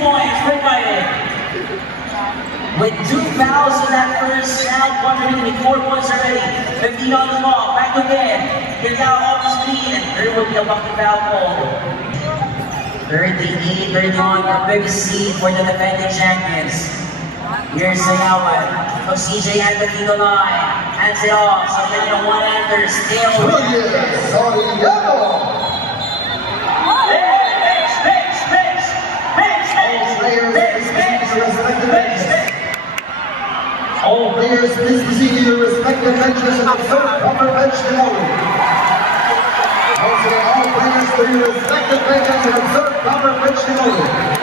points for Kyle. With 2 fouls in that first round, Wondering with 4 points already. 15 on the clock, back again. Here's now off the speed. There will be a bucket foul call. 38, 31, a big seed for the defending champions. Here's Sayawan from CJ at the field line. Hands it off, so then the one-hander still. All players please proceed to your respective benches and observe proper bench below. Also, all players to your respective benches and observe proper bench below.